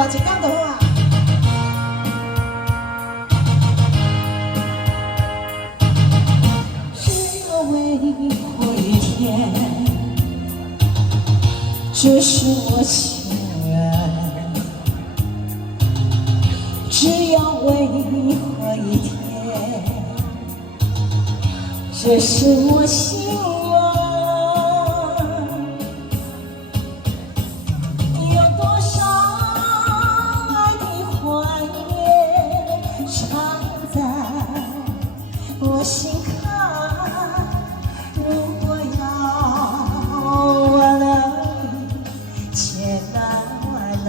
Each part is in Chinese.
我一天就好啊。只有为你活一天，这是我心愿。只要为你活一天，这是我心愿。 我心坎，如果要忘了你，千难万难。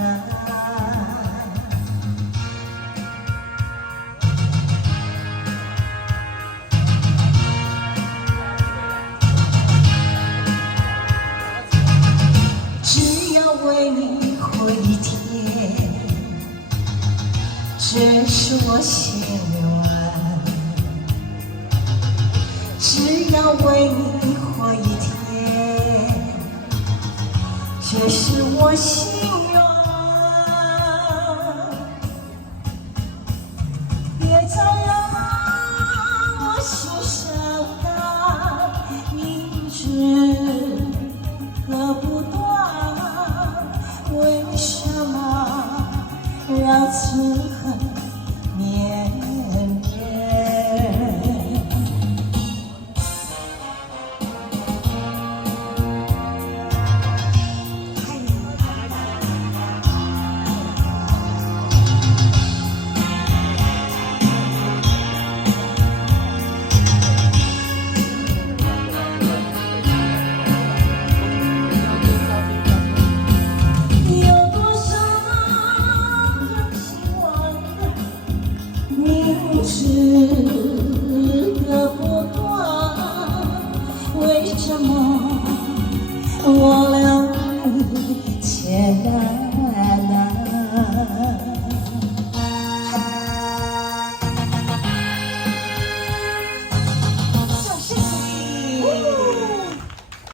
只要为你活一天，这是我心愿。 只要为你活一天，这是我心愿。别再让我心伤感，一直割不断。为什么让此恨？